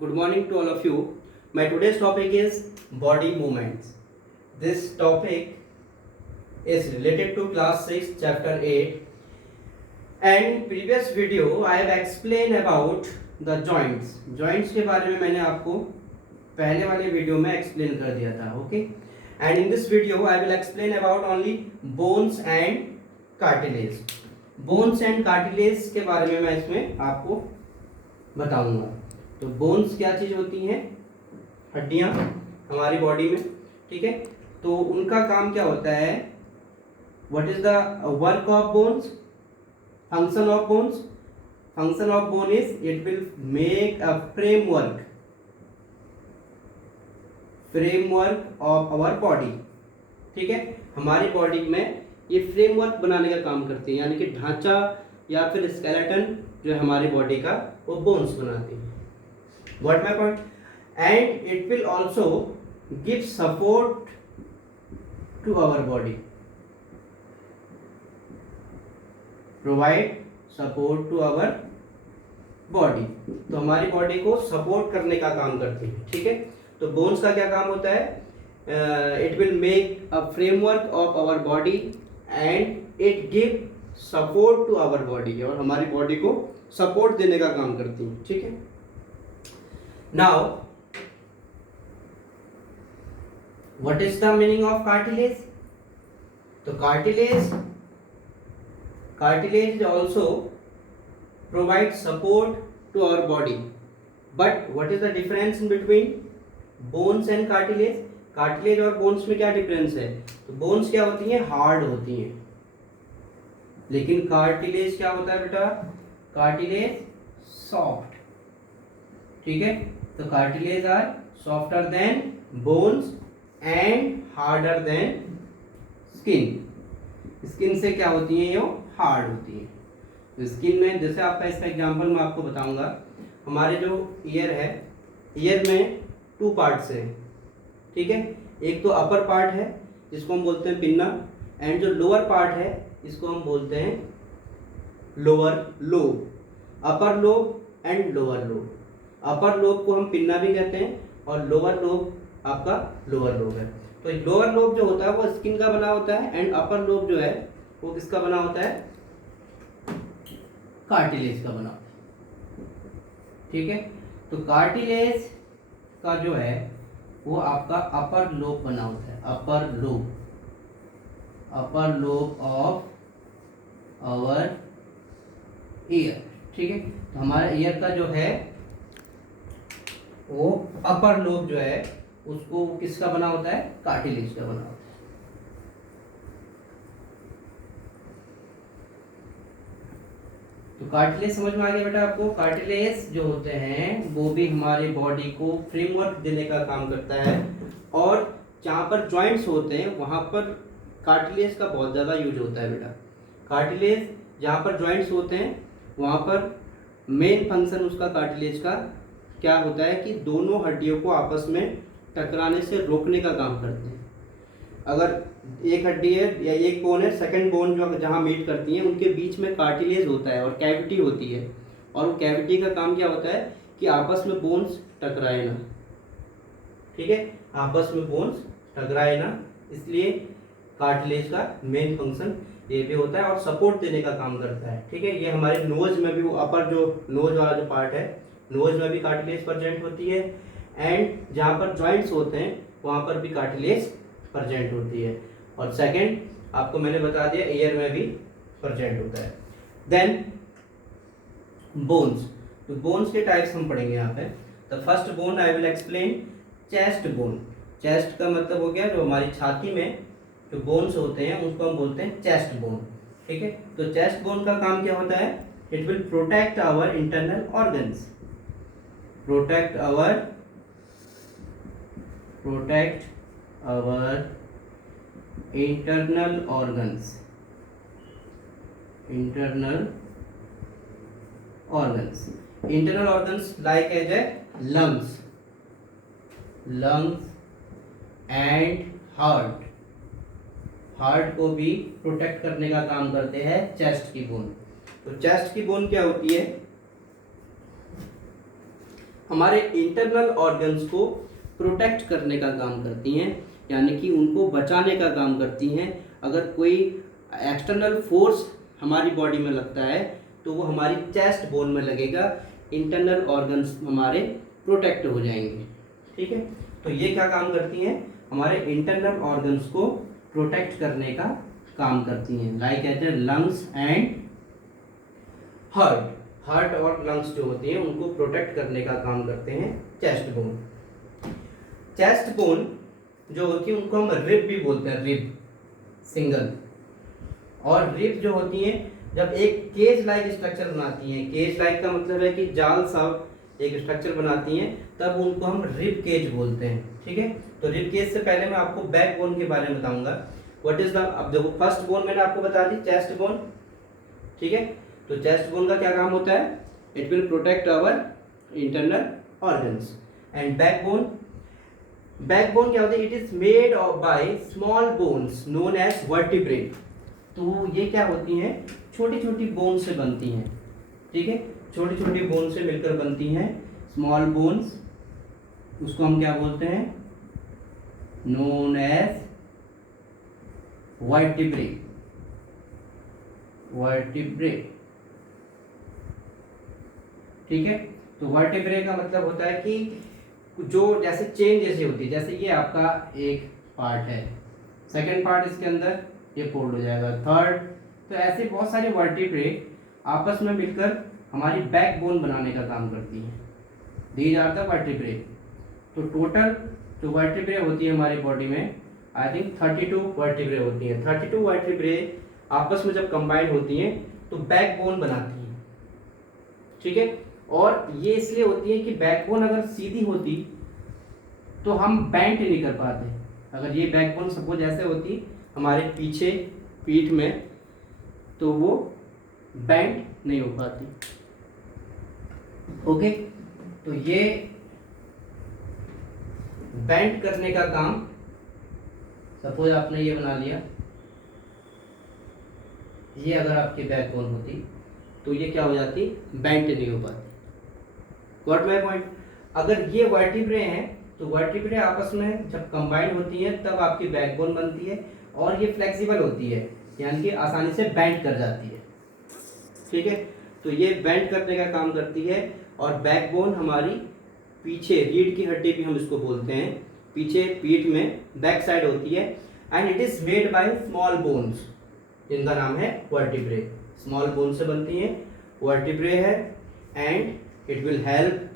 Good morning to all of you. My today's topic is body movements. This topic is related to class 6 chapter 8, and in previous video I have explained about the joints. Joints के बारे में मैंने आपको पहले वाले video में explain कर दिया था. Okay, and in this video I will explain about only bones and cartilage. Bones and cartilage के बारे में मैं इसमें आपको बताऊंगा. तो बोन्स क्या चीज होती हैं? हड्डियां हमारी बॉडी में. ठीक है, तो उनका काम क्या होता है? What is the work of bones? Function of bones. Function of bone is it will make a framework of our body. ठीक है, हमारी बॉडी में ये फ्रेमवर्क बनाने का काम करते हैं, यानी कि ढांचा या फिर स्केलेटन जो है हमारी बॉडी का, वो बोन्स बनाते हैं. What my point? And it will also give support to our body, provide support to our body. तो हमारी बॉडी को सपोर्ट करने का काम करते हैं. ठीक है, तो बोन्स का क्या काम होता है? It will make a framework of our body and it give support to our body, और हमारी बॉडी को सपोर्ट देने का काम करती है. ठीक है, now what is the meaning of cartilage? तो cartilage also provide support to our body. But what is the difference in between bones and cartilage? Cartilage और बोन्स में क्या डिफरेंस है? तो बोन्स क्या होती हैं? हार्ड होती हैं. लेकिन कार्टिलेज क्या होता है बेटा? Cartilage soft. ठीक है, तो cartilage are softer than bones and harder than skin. Skin से क्या होती है? ये हार्ड होती है. तो स्किन में जैसे आपका इसका एग्जांपल मैं आपको बताऊंगा. हमारे जो ईयर है, ईयर में 2 पार्ट्स हैं. ठीक है, एक तो अपर पार्ट है जिसको हम बोलते हैं पिन्ना, एंड जो लोअर पार्ट है इसको हम बोलते हैं lower lobe. Upper lobe and lower lobe. Upper lobe को हम पिन्ना भी कहते हैं और लोअर लोब आपका लोअर लोब है. तो लोअर लोब जो होता है वो स्किन का बना होता है, एंड अपर लोब जो है वो किसका बना होता है? कार्टिलेज का बना होता है. ठीक है, तो कार्टिलेज का जो है वो आपका अपर लोब बना होता है. Upper lobe of our ear. ठीक है, तो हमारा ईयर का जो है वो अपर लोब जो है उसको किसका बना होता है? कार्टिलेज का बना होता है. तो कार्टिलेज समझ में आ गया बेटा आपको? कार्टिलेज जो होते हैं वो भी हमारी बॉडी को फ्रेमवर्क देने का काम करता है, और जहाँ पर जॉइंट्स होते हैं वहाँ पर कार्टिलेज का बहुत ज़्यादा यूज होता है बेटा. कार्टिलेज जहाँ पर जॉइंट्स होते हैं वहाँ पर मेन फंक्शन उसका कार्टिलेज का क्या होता है कि दोनों हड्डियों को आपस में टकराने से रोकने का काम करते हैं. अगर एक हड्डी है या एक बोन है, सेकंड बोन जो जहाँ मीट करती हैं उनके बीच में कार्टिलेज होता है और कैविटी होती है, और वो कैविटी का काम क्या होता है कि आपस में बोन्स टकराए ना. ठीक है, आपस में बोन्स टकराए ना, इसलिए कार्टिलेज का मेन फंक्शन ये भी होता है और सपोर्ट देने का काम करता है. ठीक है, ये हमारे नोज में भी, वो अपर जो नोज वाला जो पार्ट है, नोज में भी कार्टिलेज प्रेजेंट होती है, एंड जहाँ पर जॉइंट्स होते हैं वहाँ पर भी कार्टिलेज प्रेजेंट होती है. और सेकंड आपको मैंने बता दिया ईयर में भी प्रेजेंट होता है. Then bones. तो बोन्स के टाइप्स हम पढ़ेंगे यहाँ पे. The first bone I will explain chest bone. Chest का मतलब हो गया जो हमारी छाती में जो बोन्स होते हैं उसको हम बोलते हैं चेस्ट बोन. ठीक है, तो चेस्ट बोन का काम क्या होता है? It will protect our internal organs. Protect our internal organs like as a lungs and heart. Heart को भी प्रोटेक्ट करने का काम करते हैं चेस्ट की बोन. तो चेस्ट की बोन क्या होती है? हमारे इंटरनल ऑर्गन्स को प्रोटेक्ट करने का काम करती हैं, यानी कि उनको बचाने का काम करती हैं। अगर कोई एक्सटर्नल फोर्स हमारी बॉडी में लगता है तो वो हमारी चेस्ट बोन में लगेगा, इंटरनल ऑर्गन्स हमारे प्रोटेक्ट हो जाएंगे। ठीक है, तो ये क्या काम करती हैं, हमारे इंटरनल ऑर्गन्स को प्रोटेक्ट करने का काम करती हैं। लाइक कहते हैं लंग्स एंड हार्ट। हार्ट और लंग्स जो होती हैं उनको प्रोटेक्ट करने का काम करते हैं चेस्ट बोन। चेस्ट बोन जो होती है उनको हम रिब भी बोलते हैं, रिब सिंगल। और रिब जो होती हैं जब एक केज लाइक स्ट्रक्चर बनाती हैं, केज लाइक का मतलब है कि जाल सा एक स्ट्रक्चर बनाती हैं, तब उनको हम रिब केज बोलते हैं। ठीक है, तो रिब केज से पहले मैं आपको बैक बोन के बारे में बताऊंगा। व्हाट इज द, अब देखो फर्स्ट बोन मैंने आपको बता दी चेस्ट बोन। ठीक है, तो चेस्ट बोन का क्या काम होता है, it will protect our internal organs. And backbone, backbone क्या होता है, it is made of by small bones known as vertebrae. तो ये क्या होती हैं, छोटी छोटी बोन से बनती हैं। ठीक है, छोटी छोटी बोन से मिलकर बनती हैं, स्मॉल बोन्स, उसको हम क्या बोलते हैं, नोन एज वर्टिब्रे। वर्टिब्रे, ठीक है, तो वर्टिब्रे का मतलब होता है कि जो जैसे चेन जैसी होती है, जैसे ये आपका एक पार्ट है, सेकंड पार्ट इसके अंदर ये फोल्ड हो जाएगा, थर्ड, तो ऐसे बहुत सारे वर्टिब्रे आपस में मिलकर हमारी बैकबोन बनाने का काम करती हैं। These are the vertebrae. तो टोटल जो वर्टिब्रे होती है हमारी बॉडी में, आई थिंक 32 वर्टिब्रे होती हैं। 32 वर्टिब्रे आपस में जब कंबाइन होती हैं तो बैकबोन बनाती हैं। ठीक है, और ये इसलिए होती है कि बैकबोन अगर सीधी होती तो हम बेंट नहीं कर पाते। अगर ये बैकबोन सपोज ऐसे होती हमारे पीछे पीठ में, तो वो बेंट नहीं हो पाती। ओके, तो ये बेंट करने का काम, सपोज आपने ये बना लिया, ये अगर आपकी बैकबोन होती तो ये क्या हो जाती, बेंट नहीं हो पाती। Got my point. अगर ये वर्टिब्रे हैं तो वर्टिब्रे आपस में जब कंबाइन होती हैं तब आपकी बैकबोन बनती है, और ये फ्लेक्सिबल होती है, यानी कि आसानी से बेंड कर जाती है। ठीक है, तो ये बेंड करने का काम करती है। और बैकबोन हमारी पीछे, रीढ़ की हड्डी भी हम इसको बोलते हैं, पीछे पीठ में बैक साइड होती है। And it is made by small bones, जिनका नाम है वर्टिब्रे। स्मॉल बोन से बनती हैं, वर्टिब्रे है, and it will help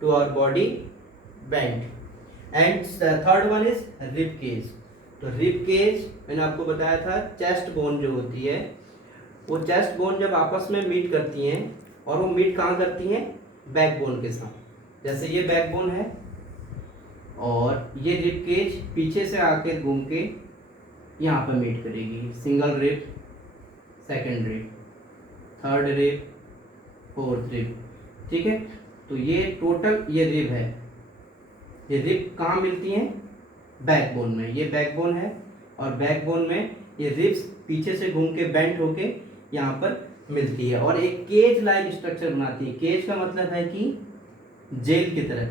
to our body bend. And third one is rib cage. तो रिब केज मैंने आपको बताया था, चेस्ट बोन जो होती है, वो चेस्ट बोन जब आपस में मीट करती हैं, और वो मीट कहाँ करती हैं, बैकबोन के साथ। जैसे ये बैकबोन है और ये रिब केज पीछे से आकर घूम के यहाँ पर मीट करेगी। Single rib, second rib, third rib, fourth rib. ठीक है, तो ये टोटल ये रिब है। ये रिब कहाँ मिलती हैं, बैकबोन में। ये बैकबोन है, और बैकबोन में ये रिब्स पीछे से घूम के बेंट होके यहाँ पर मिलती है, और एक केज लाइक स्ट्रक्चर बनाती है। केज का मतलब है कि जेल की तरह।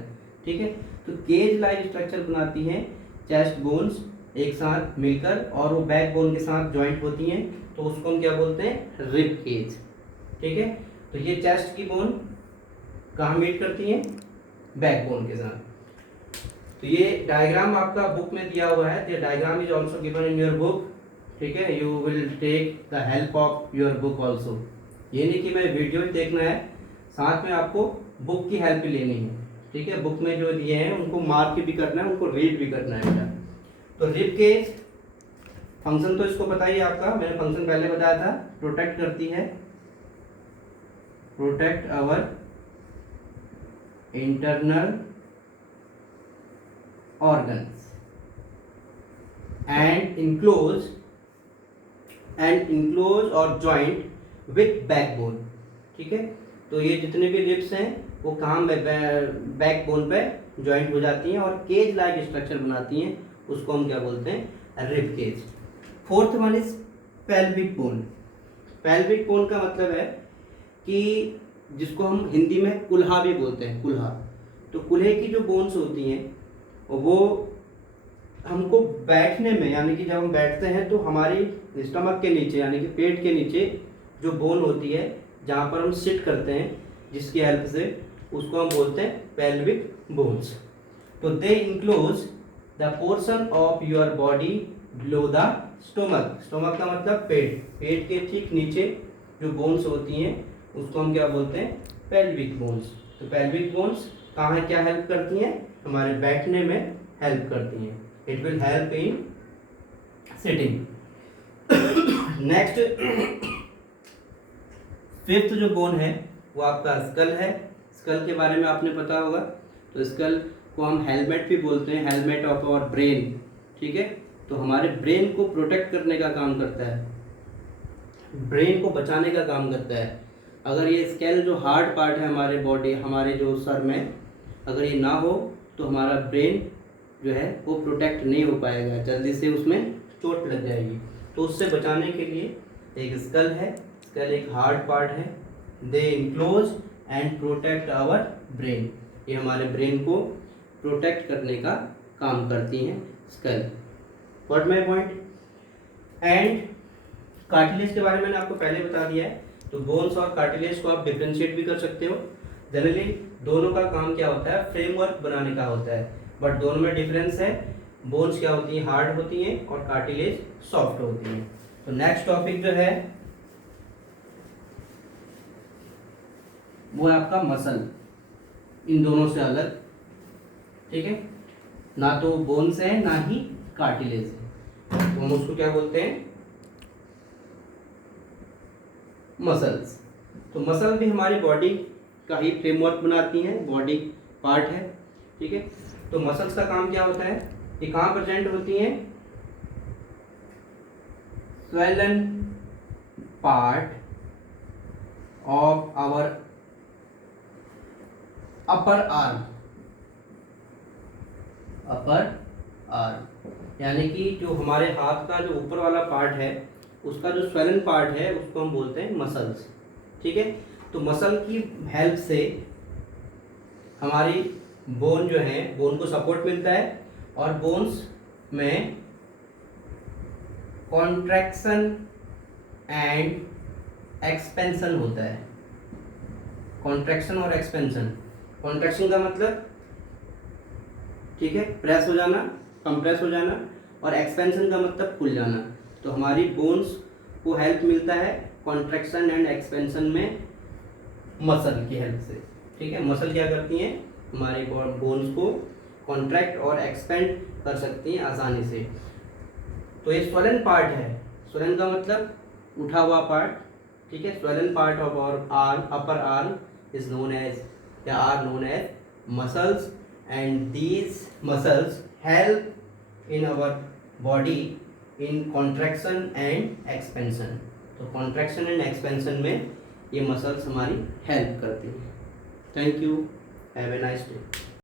ठीक है, तो केज लाइक स्ट्रक्चर बनाती हैं चेस्ट बोन्स एक साथ मिलकर, और वो बैकबोन के साथ ज्वाइंट होती हैं, तो उसको हम क्या बोलते हैं, रिब केज। ठीक है, तो ये चेस्ट की बोन कहाँ मीट करती हैं, बैकबोन के साथ। तो ये डायग्राम आपका बुक में दिया हुआ है, the diagram is also given in your book. ठीक है, you will take the help of your book also. ये नहीं कि मैं वीडियो ही देखना है, साथ में आपको बुक की हेल्प भी लेनी है। ठीक है, बुक में जो दिए हैं उनको मार्क भी करना है, उनको रीड भी करना है बेटा। तो रिब केज फंक्शन तो इसको पता ही आपका, मैंने फंक्शन पहले बताया था, प्रोटेक्ट करती है, protect our internal organs and enclose or joint with backbone। ठीक है, तो ये जितने भी रिब्स हैं वो कहाँ बैकबोन पे ज्वाइंट हो जाती हैं और केज लाइक स्ट्रक्चर बनाती हैं, उसको हम क्या बोलते हैं, rib cage. Fourth one is pelvic bone. Pelvic bone का मतलब है कि जिसको हम हिंदी में कुल्हा भी बोलते हैं, कुल्हा। तो कुल्हे की जो बोन्स होती हैं वो हमको बैठने में, यानी कि जब हम बैठते हैं तो हमारी स्टमक के नीचे यानी कि पेट के नीचे जो बोन होती है जहाँ पर हम सिट करते हैं जिसकी हेल्प से, उसको हम बोलते हैं पेल्विक बोन्स। तो they enclose the portion of your body below the stomach. Stomach का मतलब पेट, पेट के ठीक नीचे जो बोन्स होती हैं उसको हम क्या बोलते हैं, पेल्विक बोन्स। तो पेल्विक बोन्स कहाँ क्या हेल्प करती हैं, हमारे बैठने में हेल्प करती हैं। It will help in sitting. Next fifth जो बोन है वो आपका स्कल है। स्कल के बारे में आपने पता होगा। तो स्कल को हम हेलमेट भी बोलते हैं, हेलमेट ऑफ आवर ब्रेन, ठीक है। तो हमारे ब्रेन को प्रोटेक्ट करने का काम करता है, ब्रेन को बचाने का काम करता है। अगर ये स्केल जो हार्ड पार्ट है हमारे बॉडी, हमारे जो सर में, अगर ये ना हो तो हमारा ब्रेन जो है वो प्रोटेक्ट नहीं हो पाएगा, जल्दी से उसमें चोट लग जाएगी। तो उससे बचाने के लिए एक स्कल है, स्कल एक हार्ड पार्ट है। They enclose and protect our brain, ये हमारे ब्रेन को प्रोटेक्ट करने का काम करती हैं skull. What my point. And cartilage के बारे में मैंने आपको पहले बता दिया है। तो बोन्स और कार्टिलेज को आप डिफ्रेंशिएट भी कर सकते हो। जनरली दोनों का काम क्या होता है, फ्रेमवर्क बनाने का होता है, बट दोनों में डिफरेंस है। बोन्स क्या होती हैं, हार्ड होती हैं, और कार्टिलेज सॉफ्ट होती हैं। तो नेक्स्ट टॉपिक जो है वो है आपका मसल, इन दोनों से अलग, ठीक है। ना तो बोन्स है ना ही कार्टिलेज है, तो हम उसको क्या बोलते हैं, मसल्स। तो मसल भी हमारी बॉडी का ही फ्रेमवर्क बनाती हैं, बॉडी पार्ट है, ठीक है। तो मसल्स का काम क्या होता है, ये कहाँ प्रेजेंट होती हैं, swollen part of our upper arm, upper arm, यानी कि जो हमारे हाथ का जो ऊपर वाला पार्ट है उसका जो स्वेलन पार्ट है उसको हम बोलते हैं मसल्स, ठीक है। तो मसल की हेल्प से हमारी बोन जो है, बोन को सपोर्ट मिलता है, और बोन्स में कॉन्ट्रैक्शन एंड एक्सपेंशन होता है। कॉन्ट्रैक्शन और एक्सपेंशन, कॉन्ट्रैक्शन का मतलब, ठीक है, प्रेस हो जाना, कंप्रेस हो जाना, और एक्सपेंशन का मतलब खुल जाना। तो हमारी बोन्स को हेल्प मिलता है कॉन्ट्रैक्शन एंड एक्सपेंशन में मसल की हेल्प से, ठीक है। मसल क्या करती हैं, हमारी बोन्स को कॉन्ट्रैक्ट और एक्सपेंड कर सकती हैं आसानी से। तो ये स्वेलन पार्ट है, स्वेलन का मतलब उठा हुआ पार्ट, ठीक है। Swollen part of our arm, upper arm is known as या are known as muscles, and these muscles help in our body in contraction and expansion. तो कॉन्ट्रैक्शन एंड एक्सपेंशन में ये मसल्स हमारी हेल्प करती हैं। Thank you, have a nice day.